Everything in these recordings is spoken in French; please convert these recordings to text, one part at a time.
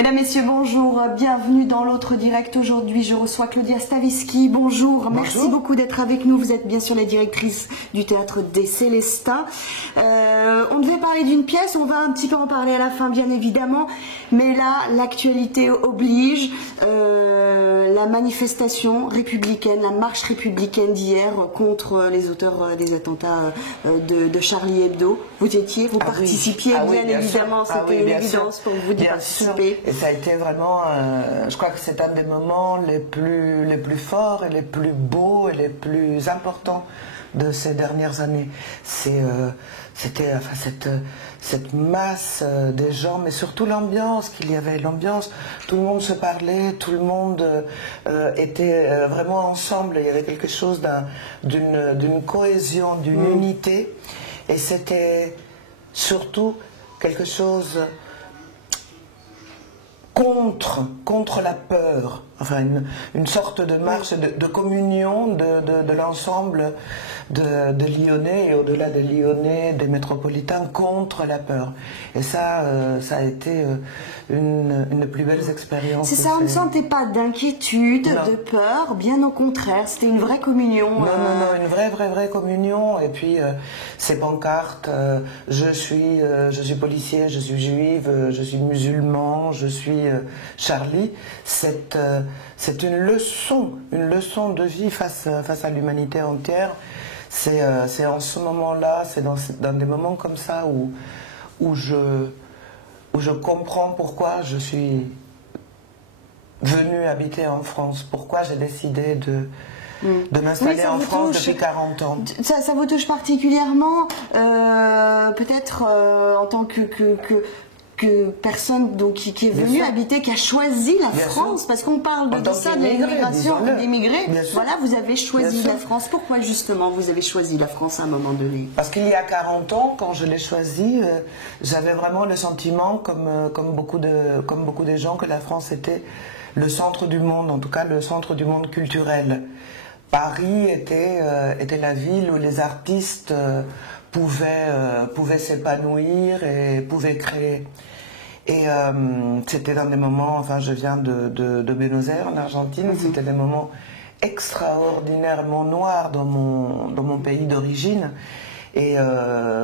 Mesdames, Messieurs, bonjour, bienvenue dans l'autre direct. Aujourd'hui, je reçois Claudia Stavisky. Bonjour, merci beaucoup d'être avec nous. Vous êtes bien sûr la directrice du Théâtre des Célestins. On devait parler d'une pièce, on va un petit peu en parler à la fin, bien évidemment. Mais là, l'actualité oblige. La manifestation républicaine, la marche républicaine d'hier contre les auteurs des attentats de Charlie Hebdo. Vous participiez, bien évidemment, c'était une évidence pour vous d'y participer. Et ça a été vraiment, je crois que c'est un des moments les plus forts et les plus beaux et les plus importants de ces dernières années. C'était cette masse des gens, mais surtout l'ambiance qu'il y avait. L'ambiance, tout le monde se parlait, tout le monde était vraiment ensemble. Il y avait quelque chose d'une cohésion, d'une unité. Et c'était surtout quelque chose contre la peur, enfin une sorte de marche de communion de l'ensemble de Lyonnais et au-delà des Lyonnais, des métropolitains contre la peur. Et ça a été une des plus belles expériences. C'est ça, on ne sentait pas d'inquiétude, de peur, bien au contraire, c'était une vraie communion. Non, une vraie communion. Et puis ces pancartes, je suis policier, je suis juive, je suis musulman, je suis Charlie. C'est une leçon de vie face à l'humanité entière. C'est en ce moment-là, c'est dans des moments comme ça où je comprends pourquoi je suis venue habiter en France, pourquoi j'ai décidé de m'installer en France depuis 40 ans. Ça vous touche particulièrement, peut-être en tant que personne donc, qui est venue habiter, qui a choisi la France, parce qu'on parle de ça, de l'immigration, d'immigrés. Voilà, vous avez choisi la France. Pourquoi justement vous avez choisi la France à un moment donné? Parce qu'il y a 40 ans, quand je l'ai choisi, j'avais vraiment le sentiment, comme beaucoup de gens, que la France était le centre du monde, en tout cas le centre du monde culturel. Paris était la ville où les artistes pouvaient s'épanouir et pouvaient créer. Et c'était dans des moments, enfin je viens de Buenos Aires en Argentine, c'était des moments extraordinairement noirs dans mon pays d'origine. Et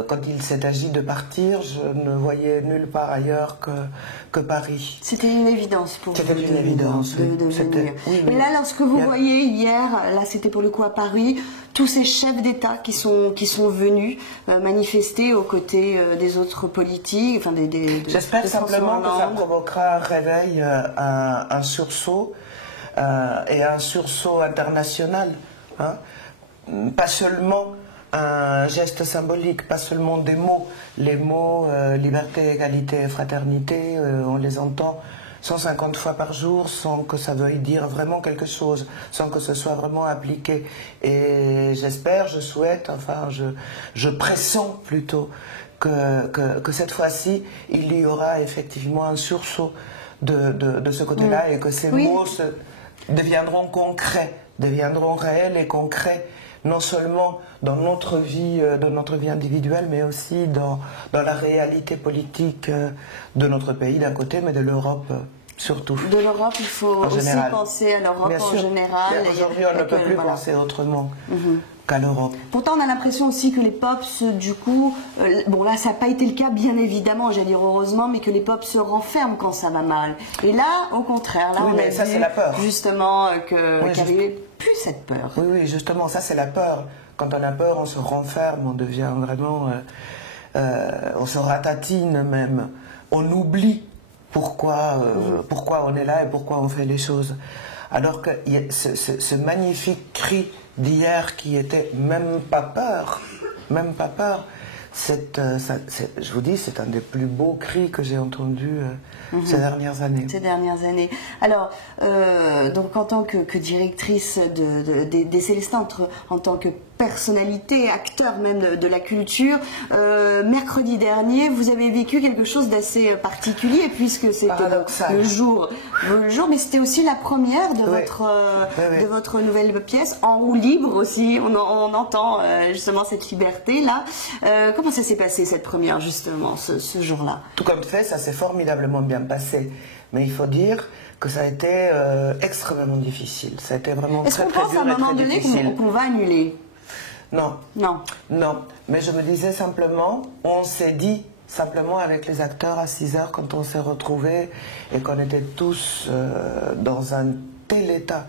quand il s'est agi de partir, je ne voyais nulle part ailleurs que Paris. C'était une évidence pour vous. C'était une évidence, de venir. Mais là, lorsque vous voyez hier, là c'était pour le coup à Paris, tous ces chefs d'État qui sont venus manifester aux côtés des autres politiques, enfin J'espère simplement que ça provoquera un réveil, un sursaut, et un sursaut international. Hein. Pas seulement un geste symbolique, pas seulement des mots. Les mots liberté, égalité, fraternité, on les entend 150 fois par jour sans que ça veuille dire vraiment quelque chose, sans que ce soit vraiment appliqué. Et j'espère, je souhaite, enfin je pressens plutôt que cette fois-ci, il y aura effectivement un sursaut de ce côté-là et que ces mots deviendront concrets, deviendront réels et concrets, non seulement dans notre vie individuelle, mais aussi dans la réalité politique de notre pays d'un côté, mais de l'Europe surtout. De l'Europe, il faut aussi penser à l'Europe en général. Aujourd'hui, on ne peut plus penser autrement qu'à l'Europe. Pourtant, on a l'impression aussi que les POPs, du coup, bon là, ça n'a pas été le cas, bien évidemment, j'allais dire heureusement, mais que les POPs se renferment quand ça va mal. Et là, au contraire, là, on a ça, vu c'est la peur. Justement qu'il n'y avait plus cette peur. Oui, justement, ça, c'est la peur. Quand on a peur, on se renferme, on devient vraiment... on se ratatine même. On oublie pourquoi on est là et pourquoi on fait les choses. Alors que ce magnifique cri d'hier qui était même pas peur, je vous dis, c'est un des plus beaux cris que j'ai entendus ces dernières années. Alors, donc en tant que directrice des Célestins, en tant que personnalité, acteur même de la culture. Mercredi dernier, vous avez vécu quelque chose d'assez particulier puisque c'était le jour, mais c'était aussi la première de votre nouvelle pièce en roue libre aussi. On entend justement cette liberté là. Comment ça s'est passé cette première justement ce jour-là? Tout comme fait, ça s'est formidablement bien passé. Mais il faut dire que ça a été extrêmement difficile. Ça a été vraiment très, très dur et très difficile. Est-ce qu'on pense à un moment donné qu'on va annuler? Non. Non. Non. Mais je me disais simplement, on s'est dit simplement avec les acteurs à 6 heures quand on s'est retrouvés et qu'on était tous dans un tel état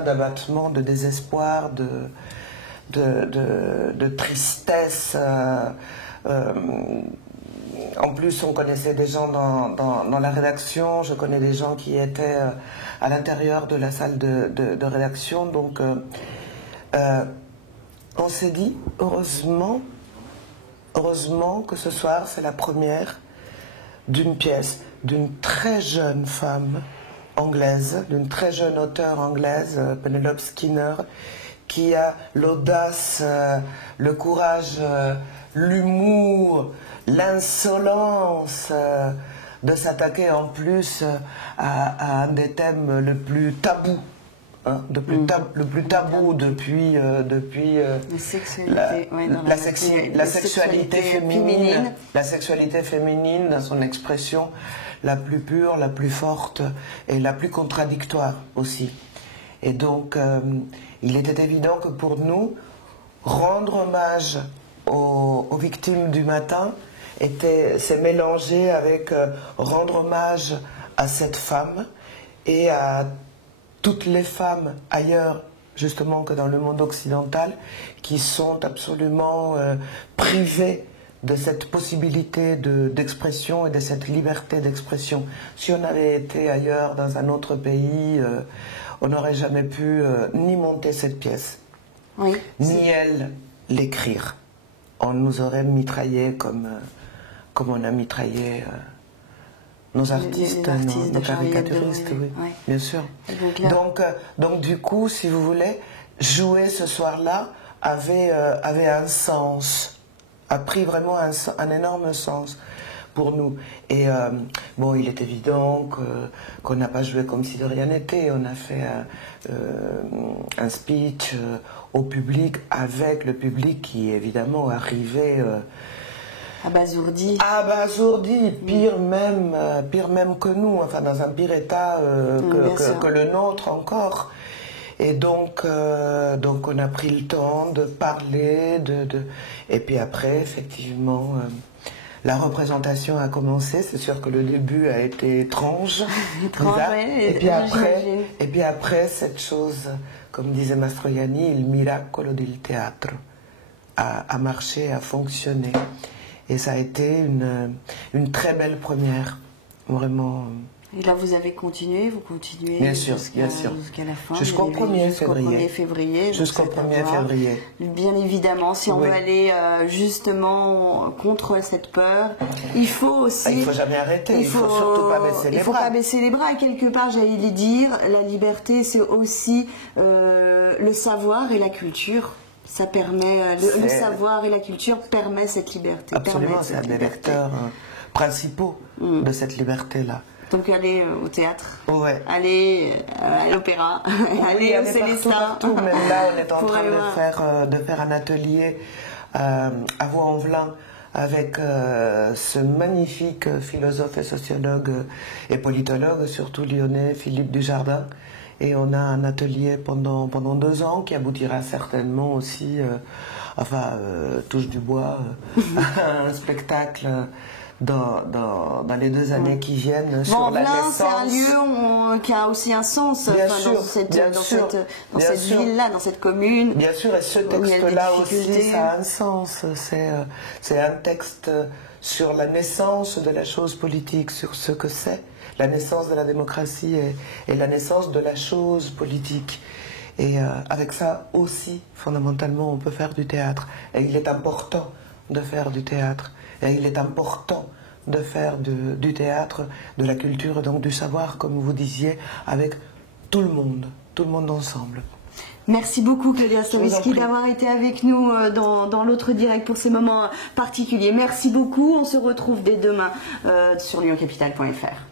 d'abattement, de désespoir, de tristesse. En plus, on connaissait des gens dans la rédaction, je connais des gens qui étaient à l'intérieur de la salle de rédaction, donc on s'est dit, heureusement que ce soir, c'est la première d'une pièce d'une très jeune femme anglaise, d'une très jeune auteure anglaise, Penelope Skinner, qui a l'audace, le courage, l'humour, l'insolence de s'attaquer en plus à un des thèmes le plus tabou. Le plus tabou depuis la sexualité féminine, la sexualité féminine dans son expression la plus pure, la plus forte et la plus contradictoire aussi. Et donc il était évident que pour nous, rendre hommage aux victimes du matin c'est mélanger avec rendre hommage à cette femme et à toutes les femmes ailleurs, justement, que dans le monde occidental, qui sont absolument privées de cette possibilité d'expression et de cette liberté d'expression. Si on avait été ailleurs, dans un autre pays, on n'aurait jamais pu ni monter cette pièce, ni elle l'écrire. On nous aurait mitraillés comme on a mitraillé... nos artistes, nos caricaturistes, oui, bien sûr. Donc du coup, si vous voulez, jouer ce soir-là avait un sens, a pris vraiment un énorme sens pour nous. Et bon, il est évident qu'on n'a pas joué comme si de rien n'était. On a fait un speech au public, avec le public qui évidemment arrivait... abasourdi, pire même que nous, enfin dans un pire état que le nôtre encore. Et donc on a pris le temps de parler, et puis après, effectivement, la représentation a commencé. C'est sûr que le début a été étrange. Et puis après, cette chose, comme disait Mastroianni, il miracolo del teatro a marché, a fonctionné. Et ça a été une très belle première, vraiment. Et là, vous avez continué, vous continuez bien sûr. Jusqu'à la fin. Jusqu'au 1er février. Jusqu'au 1er février. Bien évidemment, si on veut aller justement contre cette peur, il faut aussi... il ne faut jamais arrêter, il ne faut surtout pas baisser les bras. Il ne faut pas baisser les bras. Et quelque part, j'allais dire, la liberté, c'est aussi le savoir et la culture. Ça permet, le savoir et la culture permet cette liberté. Absolument, c'est un des vecteurs principaux de cette liberté-là. Donc aller au théâtre, aller à l'opéra, aller au Célestin. Partout. Même là, on est en train de faire un atelier à Vaux-en-Velin avec ce magnifique philosophe et sociologue et politologue, surtout lyonnais, Philippe Dujardin. Et on a un atelier pendant 2 ans qui aboutira certainement aussi, touche du bois, à un spectacle dans les 2 années qui viennent sur la naissance. C'est un lieu qui a aussi un sens dans cette ville-là, dans cette commune. Bien sûr, et ce texte-là aussi, ça a un sens. C'est un texte sur la naissance de la chose politique, sur ce que c'est. La naissance de la démocratie et la naissance de la chose politique. Et avec ça aussi, fondamentalement, on peut faire du théâtre. Et il est important de faire du théâtre. Et il est important de faire du théâtre, de la culture, donc du savoir, comme vous disiez, avec tout le monde ensemble. Merci beaucoup Claudia Stavisky d'avoir été avec nous dans l'autre direct pour ces moments particuliers. Merci beaucoup, on se retrouve dès demain sur lyoncapital.fr.